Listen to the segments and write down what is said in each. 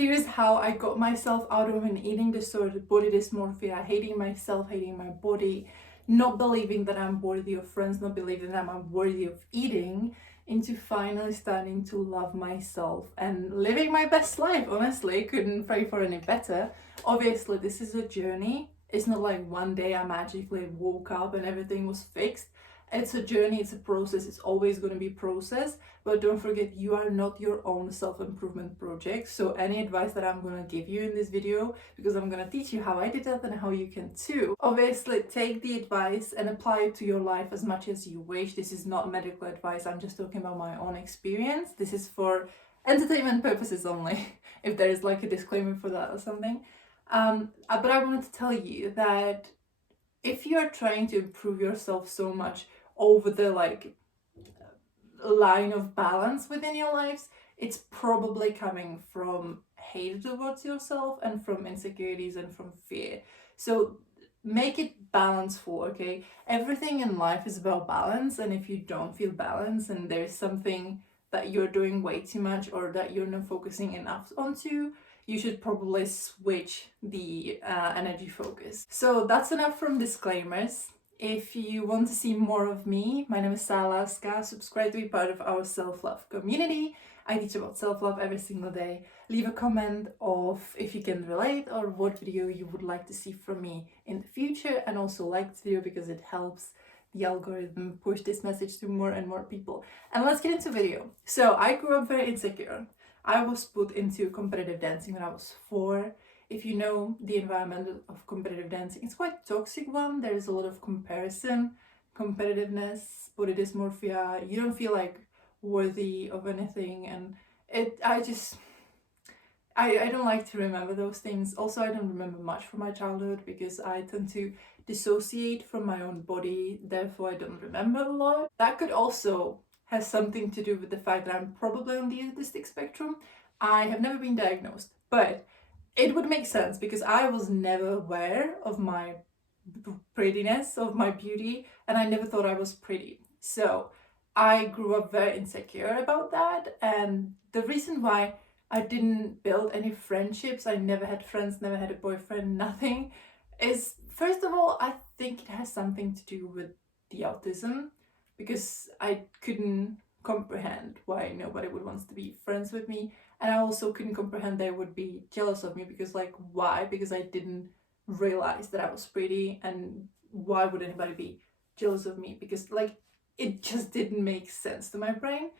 Here's how I got myself out of an eating disorder, body dysmorphia, hating myself, hating my body, not believing that I'm worthy of friends, not believing that I'm worthy of eating, into finally starting to love myself and living my best life. Honestly, couldn't pray for any better. Obviously, this is a journey. It's not like one day I magically woke up and everything was fixed. It's a journey, it's a process, it's always going to be a process. But don't forget, you are not your own self-improvement project. So any advice that I'm going to give you in this video, because I'm going to teach you how I did that and how you can too, obviously take the advice and apply it to your life as much as you wish. This is not medical advice, I'm just talking about my own experience. This is for entertainment purposes only, if there is like a disclaimer for that or something. But I wanted to tell you that if you are trying to improve yourself so much over the line of balance within your lives, it's probably coming from hate towards yourself and from insecurities and from fear. So make it balanceful, okay? Everything in life is about balance, and if you don't feel balance and there's something that you're doing way too much or that you're not focusing enough onto, you should probably switch the energy focus. So that's enough from disclaimers. If you want to see more of me, my name is Sara. Subscribe to be part of our self-love community. I teach about self-love every single day. Leave a comment of if you can relate or what video you would like to see from me in the future, and also like this video because it helps the algorithm push this message to more and more people. And let's get into video. So I grew up very insecure. I was put into competitive dancing when I was 4. If you know the environment of competitive dancing, it's quite a toxic one. There is a lot of comparison, competitiveness, body dysmorphia. You don't feel like worthy of anything, and I don't like to remember those things. Also, I don't remember much from my childhood because I tend to dissociate from my own body, therefore I don't remember a lot. That could also has something to do with the fact that I'm probably on the autistic spectrum. I have never been diagnosed, but it would make sense because I was never aware of my prettiness, of my beauty, and I never thought I was pretty. So I grew up very insecure about that, and the reason why I didn't build any friendships, I never had friends, never had a boyfriend, nothing, is first of all, I think it has something to do with the autism, because I couldn't comprehend why nobody would want to be friends with me, and I also couldn't comprehend they would be jealous of me, because like, why? Because I didn't realize that I was pretty, and why would anybody be jealous of me? Because like, it just didn't make sense to my brain.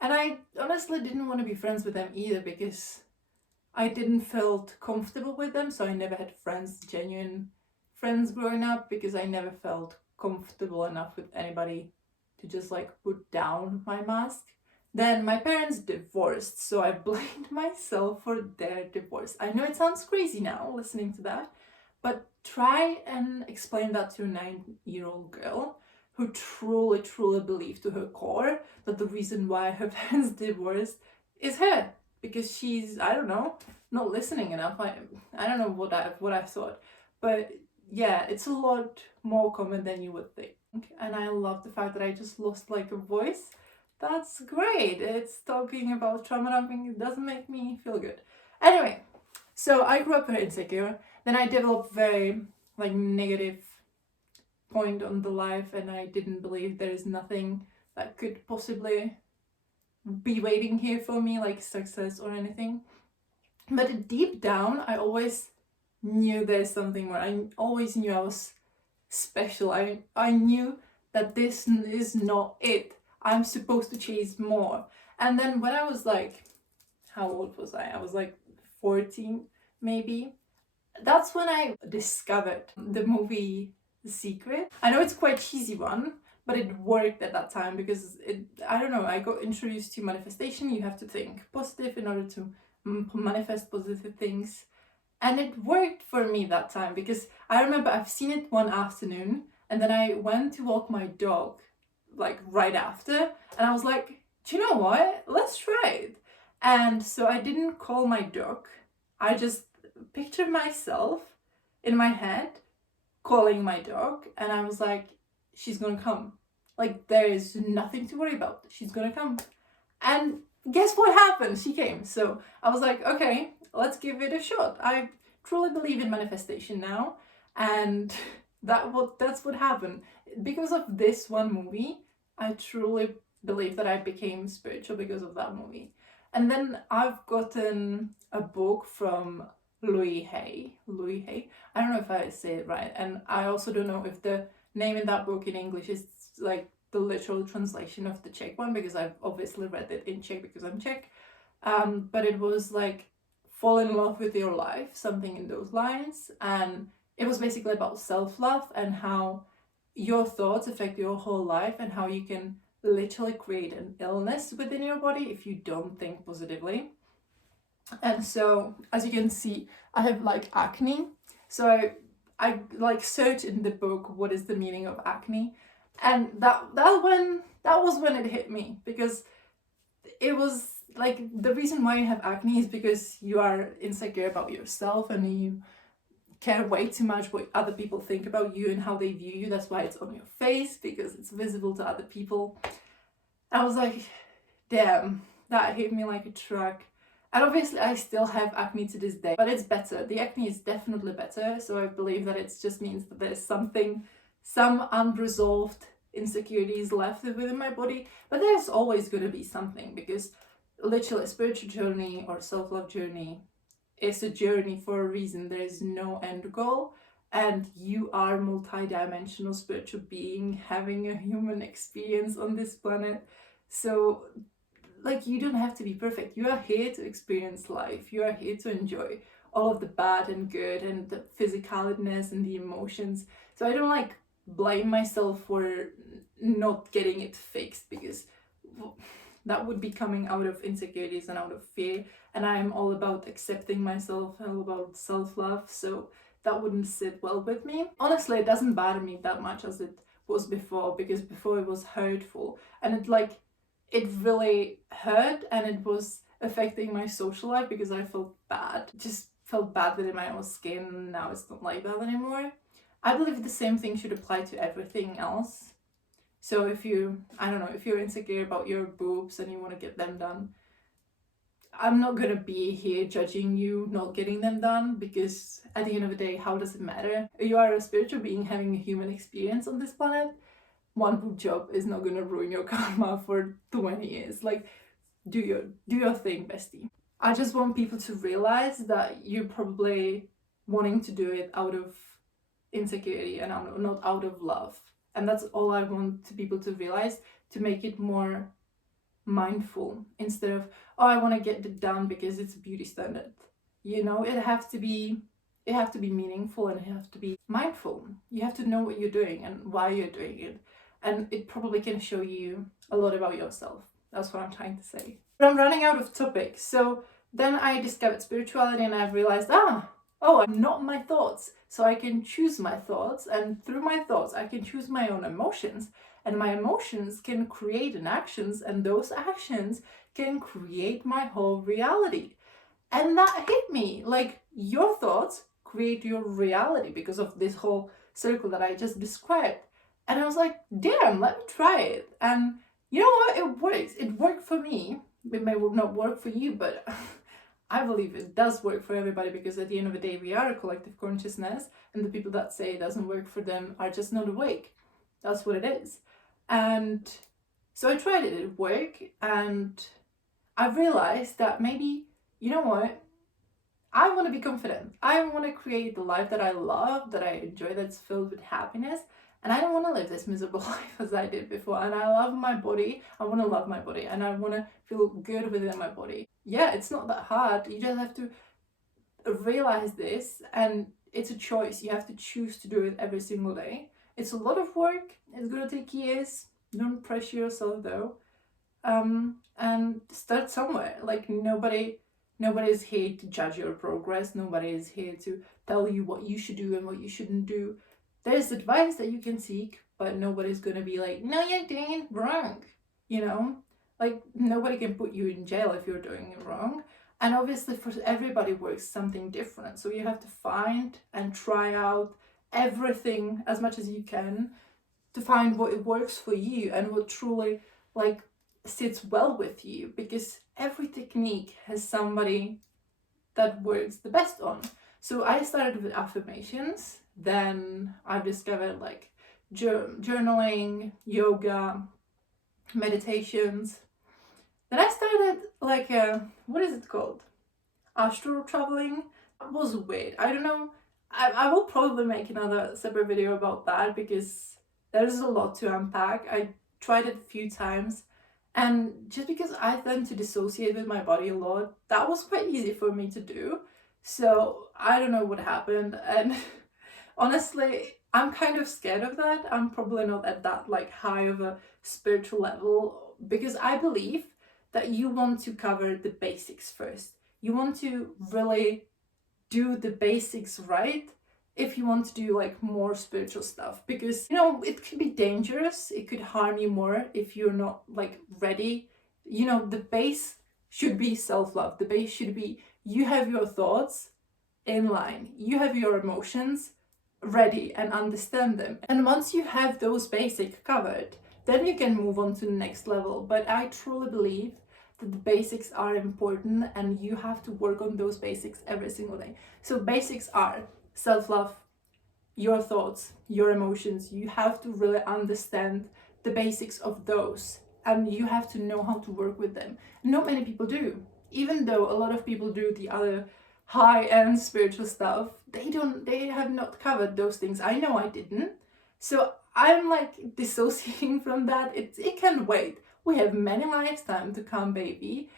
And I honestly didn't want to be friends with them either, because I didn't felt comfortable with them. So I never had friends, genuine friends growing up, because I never felt comfortable enough with anybody to just like put down my mask. Then my parents divorced, so I blamed myself for their divorce. I know it sounds crazy now listening to that, but try and explain that to a 9-year-old girl who truly believed to her core that the reason why her parents divorced is her, because she's, I don't know, not listening enough. I don't know what I thought, but yeah, it's a lot more common than you would think. And I love the fact that I just lost like a voice. That's great. It's talking about trauma dumping. It doesn't make me feel good. Anyway, so I grew up very insecure. Then I developed very like negative point on the life, and I didn't believe there is nothing that could possibly be waiting here for me, like success or anything. But deep down, I always knew there's something more. I always knew I was special. I knew that this is not it. I'm supposed to chase more. And then when I was like, how old was I? I was like 14 maybe. That's when I discovered the movie The Secret. I know it's quite a cheesy one, but it worked at that time because I don't know, I got introduced to manifestation. You have to think positive in order to manifest positive things. And it worked for me that time, because I remember I've seen it one afternoon, and then I went to walk my dog like right after, and I was like, do you know what? Let's try it. And so I didn't call my dog. I just pictured myself in my head calling my dog, and I was like, she's gonna come. Like, there is nothing to worry about. She's gonna come. And guess what happened? She came. So I was like, okay, let's give it a shot. I truly believe in manifestation now, and that's what happened. Because of this one movie, I truly believe that I became spiritual because of that movie. And then I've gotten a book from Louis Hay. Louis Hay. I don't know if I say it right, and I also don't know if the name in that book in English is like the literal translation of the Czech one, because I've obviously read it in Czech because I'm Czech. But it was like fall in love with your life, something in those lines, and it was basically about self-love and how your thoughts affect your whole life and how you can literally create an illness within your body if you don't think positively. And so, as you can see, I have like acne. So I like search in the book what is the meaning of acne, and that was when it hit me, because it was like the reason why you have acne is because you are insecure about yourself and you care way too much what other people think about you and how they view you. That's why it's on your face, because it's visible to other people. I was like, damn, that hit me like a truck. And obviously I still have acne to this day, but it's better. The acne is definitely better. So I believe that it just means that there's some unresolved insecurities left within my body. But there's always going to be something, because literally a spiritual journey or self-love journey is a journey for a reason. There is no end goal. And you are a multi-dimensional spiritual being having a human experience on this planet. So like, you don't have to be perfect. You are here to experience life. You are here to enjoy all of the bad and good and the physicalness and the emotions. So I don't like blame myself for not getting it fixed, because that would be coming out of insecurities and out of fear. And I am all about accepting myself, all about self-love. So that wouldn't sit well with me. Honestly, it doesn't bother me that much as it was before, because before it was hurtful, and it really hurt, and it was affecting my social life because I felt bad. Just felt bad within my own skin. Now it's not like that anymore. I believe the same thing should apply to everything else. So if you're insecure about your boobs and you want to get them done, I'm not gonna be here judging you not getting them done, because at the end of the day, how does it matter? You are a spiritual being having a human experience on this planet. One boob job is not gonna ruin your karma for 20 years. Like, do your thing, bestie. I just want people to realize that you're probably wanting to do it out of insecurity and not out of love. And that's all I want people to realize, to make it more mindful, instead of, oh, I want to get it done because it's a beauty standard. It have to be meaningful, and it have to be mindful. You have to know what you're doing and why you're doing it, and it probably can show you a lot about yourself. That's what I'm trying to say. But I'm running out of topics. So then I discovered spirituality, and I've realized, I'm not my thoughts. So I can choose my thoughts, and through my thoughts I can choose my own emotions, and my emotions can create an actions, and those actions can create my whole reality. And that hit me. Like, your thoughts create your reality because of this whole circle that I just described. And I was like, damn, let me try it. And you know what? It works. It worked for me. It may not work for you, but I believe it does work for everybody, because at the end of the day, we are a collective consciousness, and the people that say it doesn't work for them are just not awake. That's what it is. And so I tried it. It worked, and I realized that maybe, you know what? I want to be confident. I want to create the life that I love, that I enjoy, that's filled with happiness. And I don't want to live this miserable life as I did before. And I love my body. I want to love my body. And I want to feel good within my body. Yeah, it's not that hard. You just have to realize this. And it's a choice. You have to choose to do it every single day. It's a lot of work. It's going to take years. Don't pressure yourself though. And start somewhere. Like, nobody's here to judge your progress. Nobody is here to tell you what you should do and what you shouldn't do. There's advice that you can seek, but nobody's gonna be like, no, you're doing it wrong. Like, nobody can put you in jail if you're doing it wrong. And obviously for everybody works something different. So you have to find and try out everything as much as you can to find what it works for you and what truly sits well with you, because every technique has somebody that works the best on. So I started with affirmations, then I've discovered like journaling, yoga, meditations. Then I started like what is it called? Astral traveling. It was weird. I don't know. I will probably make another separate video about that because there's a lot to unpack. I tried it a few times, and just because I tend to dissociate with my body a lot, that was quite easy for me to do. So I don't know what happened, and honestly, I'm kind of scared of that. I'm probably not at that like high of a spiritual level because I believe that you want to cover the basics first. You want to really do the basics right if you want to do like more spiritual stuff, because you know it could be dangerous, it could harm you more if you're not like ready. You know, the base should be self-love. The base should be you have your thoughts in line, you have your emotions ready and understand them, and once you have those basics covered, then you can move on to the next level. But I truly believe that the basics are important and you have to work on those basics every single day. So basics are self-love, your thoughts, your emotions. You have to really understand the basics of those and you have to know how to work with them. Not many people do. Even though a lot of people do the other high-end spiritual stuff, they have not covered those things. I know I didn't. So I'm like dissociating from that. It can wait. We have many lifetime to come, baby.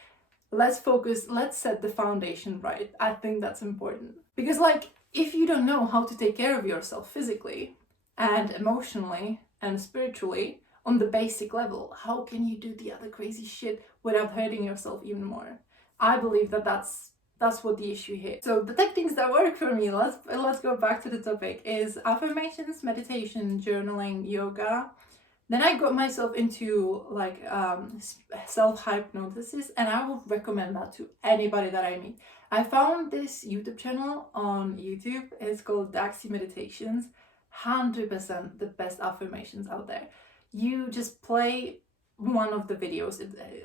Let's focus, let's set the foundation right. I think that's important. Because like, if you don't know how to take care of yourself physically and emotionally and spiritually on the basic level, how can you do the other crazy shit without hurting yourself even more? I believe that that's what the issue here. So the techniques that work for me, let's go back to the topic, is affirmations, meditation, journaling, yoga. Then I got myself into like self-hypnosis, and I would recommend that to anybody that I meet. I found this YouTube channel on YouTube. It's called Daxi Meditations. 100% the best affirmations out there. You just play one of the videos.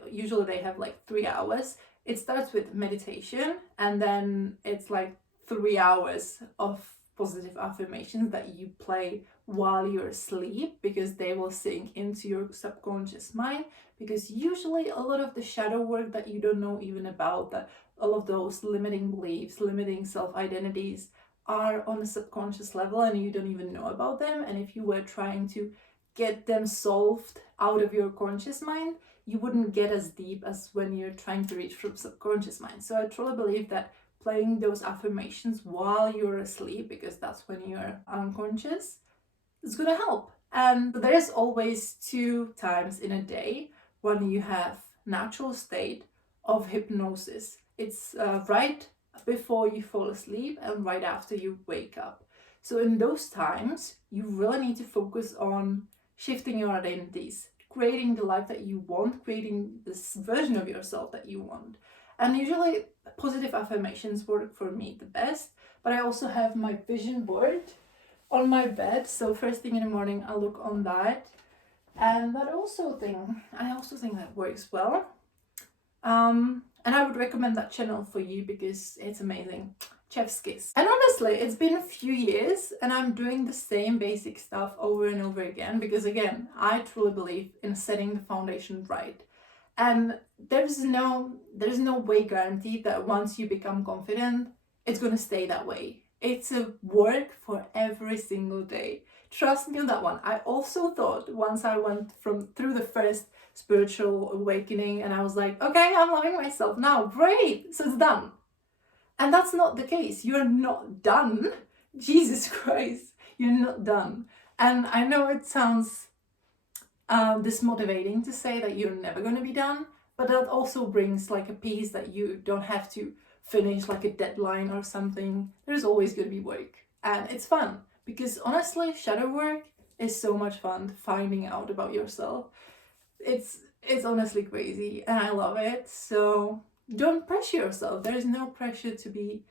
Usually they have like 3 hours. It starts with meditation and then it's like 3 hours of positive affirmations that you play while you're asleep, because they will sink into your subconscious mind. Because usually a lot of the shadow work that you don't know even about, that all of those limiting beliefs, limiting self-identities are on a subconscious level and you don't even know about them. And if you were trying to get them solved out of your conscious mind, you wouldn't get as deep as when you're trying to reach from subconscious mind. So I truly believe that playing those affirmations while you're asleep, because that's when you're unconscious, is gonna help. And there's always 2 times in a day when you have natural state of hypnosis. It's right before you fall asleep and right after you wake up. So in those times, you really need to focus on shifting your identities, creating the life that you want, creating this version of yourself that you want. And usually positive affirmations work for me the best, but I also have my vision board on my bed. So first thing in the morning, I look on that. And I also think that works well. And I would recommend that channel for you because it's amazing. Chef's kiss. And honestly, it's been a few years and I'm doing the same basic stuff over and over again, because again, I truly believe in setting the foundation right. And there's no way guaranteed that once you become confident, it's gonna stay that way. It's a work for every single day. Trust me on that one. I also thought once I went through the first spiritual awakening and I was like, okay, I'm loving myself now, great, so it's done. And that's not the case. You're not done. Jesus Christ, you're not done. And I know it sounds dismotivating to say that you're never going to be done, but that also brings like a peace that you don't have to finish like a deadline or something. There's always going to be work, and it's fun, because honestly, shadow work is so much fun. Finding out about yourself, it's honestly crazy and I love it. So don't pressure yourself. There is no pressure to be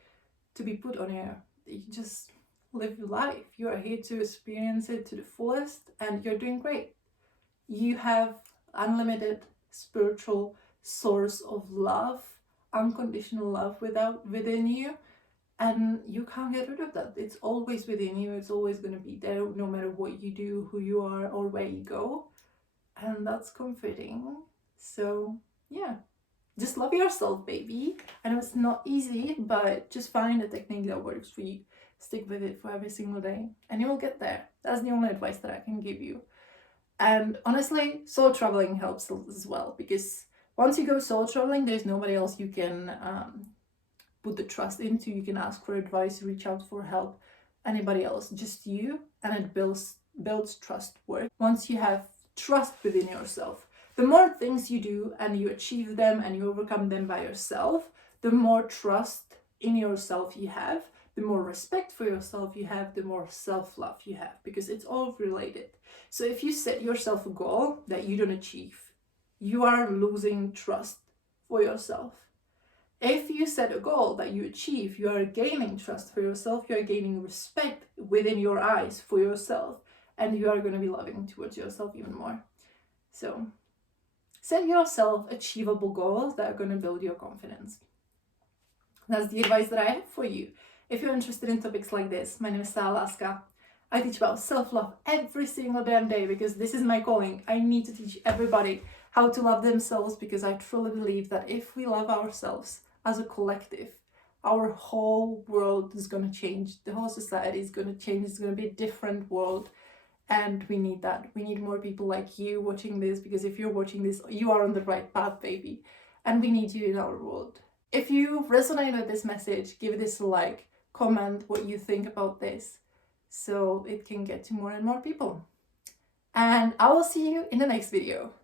put on you. You just live your life. You are here to experience it to the fullest, and you're doing great. You have unlimited spiritual source of love unconditional love within you, and you can't get rid of that. It's always within you. It's always going to be there no matter what you do, who you are, or where you go. And that's comforting. So yeah, just love yourself, baby. I know it's not easy, but just find a technique that works for you. Stick with it for every single day and you will get there. That's the only advice that I can give you. And honestly, solo traveling helps as well, because once you go solo traveling, there's nobody else you can put the trust into. You can ask for advice, reach out for help, anybody else, just you, and it builds trust. Once you have trust within yourself, the more things you do and you achieve them and you overcome them by yourself, the more trust in yourself you have, the more respect for yourself you have, the more self-love you have, because it's all related. So if you set yourself a goal that you don't achieve, you are losing trust for yourself. If you set a goal that you achieve, you are gaining trust for yourself, you are gaining respect within your eyes for yourself, and you are going to be loving towards yourself even more. So set yourself achievable goals that are going to build your confidence. That's the advice that I have for you. If you're interested in topics like this, my name is Sara. I teach about self-love every single damn day because this is my calling. I need to teach everybody how to love themselves, because I truly believe that if we love ourselves as a collective, our whole world is going to change. The whole society is going to change. It's going to be a different world. And we need that. We need more people like you watching this, because if you're watching this, you are on the right path, baby. And we need you in our world. If you resonate with this message, give this a like, comment what you think about this, so it can get to more and more people. And I will see you in the next video.